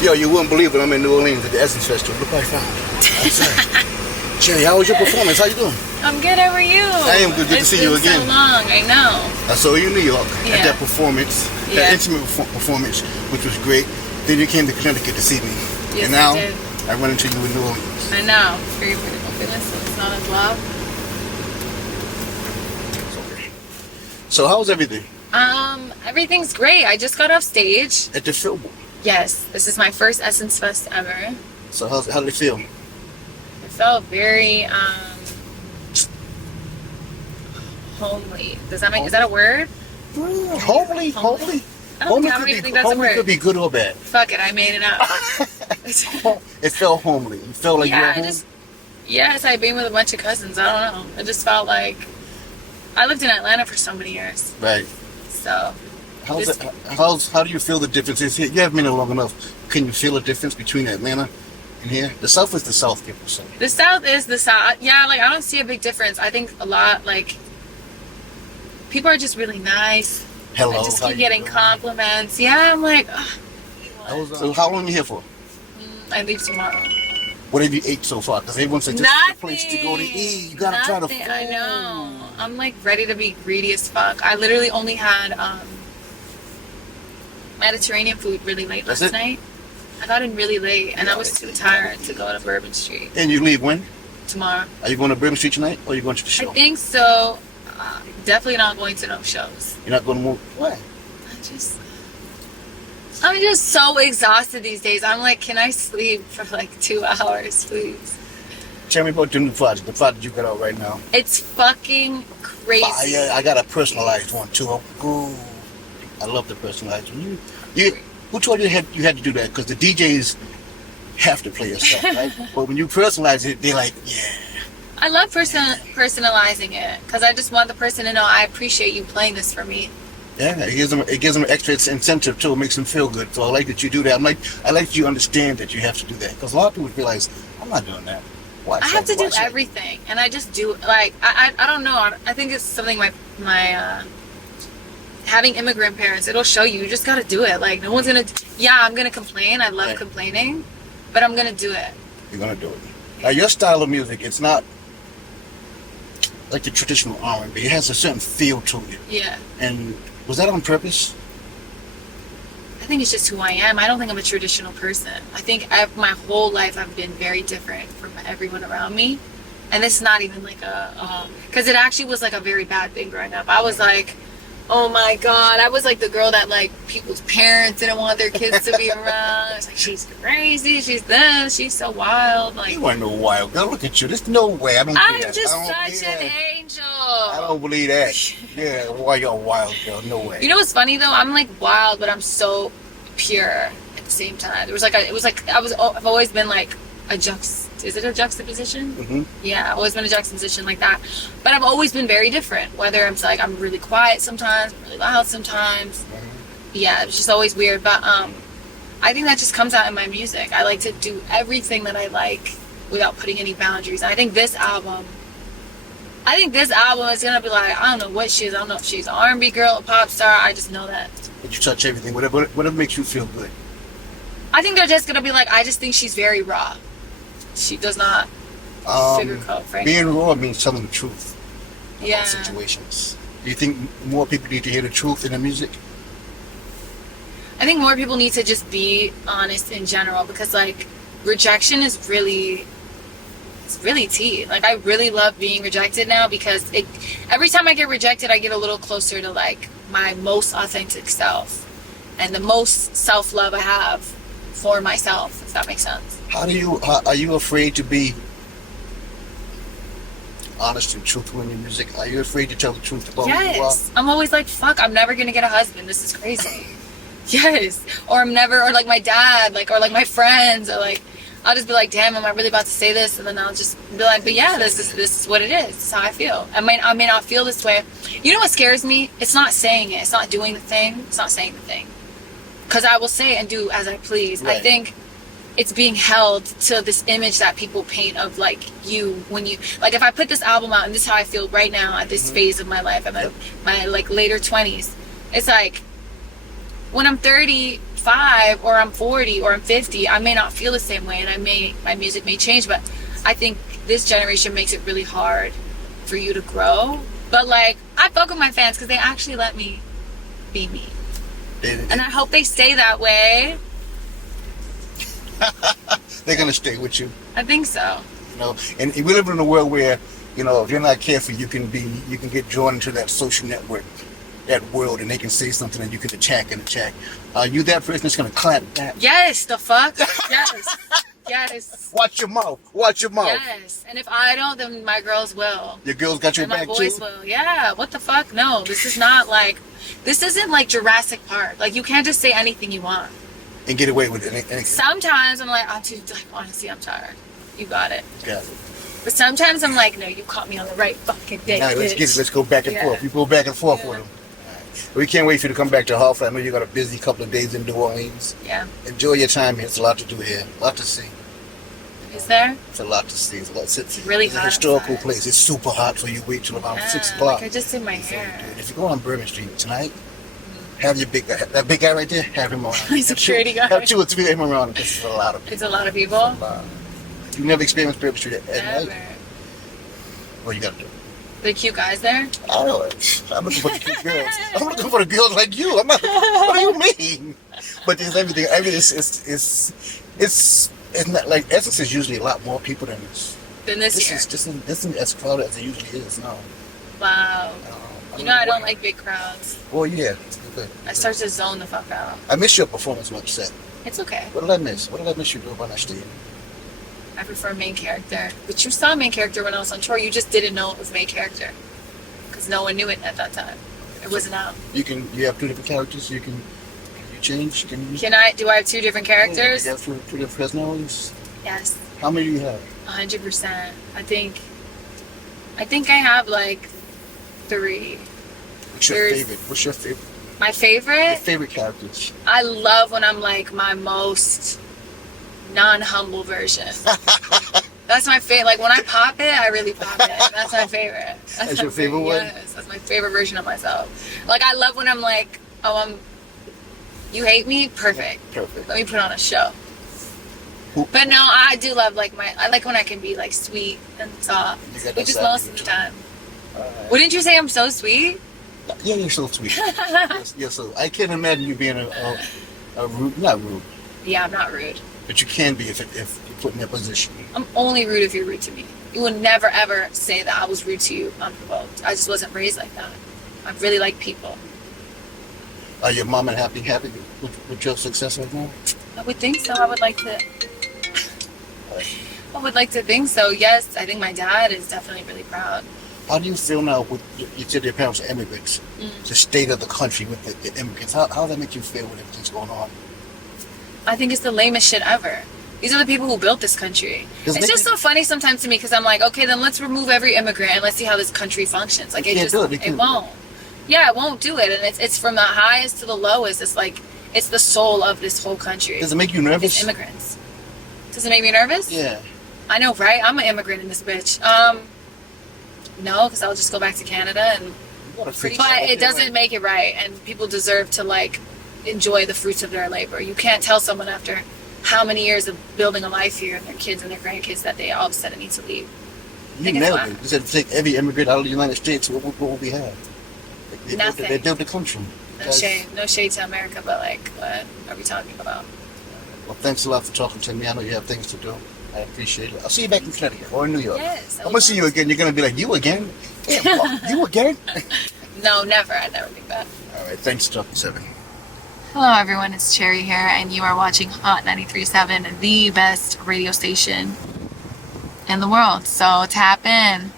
Yo, you wouldn't believe it. I'm in New Orleans at the Essence Festival. Look what I found. Chxrry, how was your performance? How you doing? I'm good. How are you? I am good. Good to see you again. It's been so long. I know. I saw you in New York at that performance, that intimate performance, which was great. Then you came to Connecticut to see me. Yes, and now I did. I run into you in New Orleans. I know. It's very fabulous, so it's not as loud. So how's everything? Everything's great. I just got off stage. At the film. Yes, this is my first Essence Fest ever. So how did it feel? It felt very homely. Is that a word? Homely? I don't think that's a word. Could be good or bad. Fuck it, I made it up. It felt homely. It felt like you were home? Yes, I've been with a bunch of cousins. I don't know. It just felt like I lived in Atlanta for so many years. Right. So how do you feel the difference is here? You haven't been here long enough. Can you feel the difference between Atlanta and here? The South is the South, people say. The South is the South. Yeah, like I don't see a big difference. I think a lot like people are just really nice. Hello. I just keep getting compliments. Yeah, I'm like, so how long are you here for? I leave tomorrow. What have you ate so far? Because everyone said this is the place to go to eat. You gotta try the food. I know. I'm like ready to be greedy as fuck. I literally only had Mediterranean food really late last night. I got in really late and I was too tired to go to Bourbon Street. And you leave when? Tomorrow. Are you going to Bourbon Street tonight or are you going to the show? I think so. Definitely not going to no shows. You're not going to move? Why? I'm just so exhausted these days. I'm like, can I sleep for like 2 hours, please? Tell me about your new project, the project you got out right now. It's fucking crazy. I got a personalized one too. Ooh, I love the personalized one. Who told you you had to do that? Because the DJs have to play your stuff, right? But when you personalize it, they're like, yeah. I love personalizing it because I just want the person to know I appreciate you playing this for me. Yeah, it gives them extra incentive too. It makes them feel good. So I like that you do that. I like that you understand that you have to do that because a lot of people realize I'm not doing that. I have to do everything, and I just do like I don't know. I think it's something my having immigrant parents. It'll show you. You just gotta do it. Like no one's gonna. Yeah, I'm gonna complain. I love complaining, but I'm gonna do it. You're gonna do it. Now your style of music, it's not like the traditional R&B. It has a certain feel to it. Yeah. And was that on purpose? I think it's just who I am. I don't think I'm a traditional person. I think my whole life I've been very different from everyone around me. And it's not even like because it actually was like a very bad thing growing up. I was like, oh my God. I was like the girl that like people's parents didn't want their kids to be around. It's like, she's crazy. She's this. She's so wild. Like, you weren't no wild girl. Look at you. There's no way. I'm just such an angel. I don't believe that. Yeah, why you're a wild girl? No way. You know what's funny though? I'm like wild, but I'm so pure at the same time. I've always been like is it a juxtaposition? Mm-hmm. Yeah, I've always been a juxtaposition like that. But I've always been very different. Whether I'm like I'm really quiet sometimes, I'm really loud sometimes. Mm-hmm. Yeah, it's just always weird. But I think that just comes out in my music. I like to do everything that I like without putting any boundaries. And I think this album is gonna be like, I don't know what she is. I don't know if she's an R&B girl, a pop star. I just know that. But you touch everything. Whatever makes you feel good. I think they're just gonna be like, I just think she's very raw. She does not sugarcoat, frankly. Being raw means telling the truth about situations. Do you think more people need to hear the truth in the music? I think more people need to just be honest in general because like rejection is really tea. Like I really love being rejected now because every time I get rejected I get a little closer to like my most authentic self and the most self-love I have for myself, if that makes sense. Are you afraid to be honest and truthful in your music? Are you afraid to tell the truth about who you are? I'm always like, fuck, I'm never gonna get a husband. This is crazy. Yes. Or like my dad, like, or like my friends, or like, I'll just be like, damn, am I really about to say this? And then I'll just be like, but yeah, this is what it is. This is how I feel. I may not feel this way. You know what scares me? It's not saying it. It's not doing the thing. It's not saying the thing. Because I will say and do as I please. Right. I think it's being held to this image that people paint of like you when you like if I put this album out and this is how I feel right now at this phase of my life. I'm at my like later 20s. It's like when I'm 30, 5 or I'm 40 or I'm 50, I may not feel the same way, and my music may change. But I think this generation makes it really hard for you to grow. But like, I fuck with my fans because they actually let me be me, and I hope they stay that way. They're gonna stay with you. I think so. You know, and we live in a world where, you know, if you're not careful, you can get drawn into that social network, that world, and they can say something and you can attack. Are you that person that's gonna clap back? Yes, the fuck. Yes. Yes. Watch your mouth. Yes. And if I don't, then my girls will. Your girls got your and my back boys too? will. Yeah. What the fuck? No. This isn't like Jurassic Park. Like, you can't just say anything you want. And get away with it. Sometimes I'm like, honestly, I'm tired. You got it. Got it. But sometimes I'm like, no, you caught me on the right fucking day. Now let's go back and forth. You go back and forth with them. Right. We can't wait for you to come back to Hartford. I know you got a busy couple of days in New Orleans. Yeah. Enjoy your time here. It's a lot to do here. A lot to see. Is there? It's a lot to see. It's really hot. It's a historical outside. place. It's super hot, so you wait till about 6 o'clock. Like, I just did my hair. And if you go on Bourbon Street tonight, have your big guy, that big guy right there, have him around. He's a security guy. Have 2 or 3 of them around. This is a lot of people. It's a lot of people. You never experienced Bourbon Street at Never. night? What you gotta do? The cute guys there? I know it. I'm looking for the cute girls. I'm looking for the girls like you. I'm not. What do you mean? But there's everything. I mean, it's not like Essex is usually a lot more people than this. This year. This isn't as crowded as it usually is now. Wow. I don't like big crowds. Well, yeah. Okay. I start to zone the fuck out. I missed your performance much set. It's okay. What did I miss? What did I miss you doing on that stage? I prefer main character. But you saw main character when I was on tour. You just didn't know it was main character. Because no one knew it at that time. It wasn't out. You have 2 different characters. You change. Do I have 2 different characters? You have 2 different personalities. Yes. How many do you have? 100%. I think I have like 3. What's your favorite? My favorite? Your favorite characters. I love when I'm like my most non-humble version. That's my favorite. Like, when I pop it, I really pop it. That's my favorite. That's your favorite one? Yes, that's my favorite version of myself. Like, I love when I'm like, you hate me? Perfect. Perfect. Let me put on a show. But no, I do love I like when I can be like sweet and soft. Which is most of the time. Wouldn't you say I'm so sweet? Yeah, you're so sweet. Yes, so I can't imagine you being a rude, not rude. Yeah, I'm not rude. But you can be if you're put in that position. I'm only rude if you're rude to me. You will never ever say that I was rude to you unprovoked. I just wasn't raised like that. I really like people. Are your mom and happy with your success right now? I would think so. I would like to think so. Yes, I think my dad is definitely really proud. How do you feel now with you said your parents are immigrants? The state of the country with the immigrants. How does that make you feel with everything's going on? I think it's the lamest shit ever. These are the people who built this country. It's just so funny sometimes to me because I'm like, okay, then let's remove every immigrant and let's see how this country functions. Like, it won't. Yeah, it won't do it. And it's from the highest to the lowest. It's like, it's the soul of this whole country. Does it make you nervous? It's immigrants. Does it make me nervous? Yeah. I know, right? I'm an immigrant in this bitch. No, because I'll just go back to Canada and. But it doesn't make it right, and people deserve to like enjoy the fruits of their labor. You can't tell someone after how many years of building a life here and their kids and their grandkids that they all of a sudden need to leave. You nailed it. You said take every immigrant out of the United States. What will we have? Nothing. They built the country. No shade to America, but like, what are we talking about? Well, thanks a lot for talking to me. I know you have things to do. I appreciate it. I'll see you back in Connecticut or in New York. Yes. I'm gonna see you again. You're gonna be like, you again? Damn, you again? No, never. I'd never think that. All right. Thanks, Talking 7. Hello, everyone. It's Chxrry here, and you are watching Hot 93.7, the best radio station in the world. So tap in.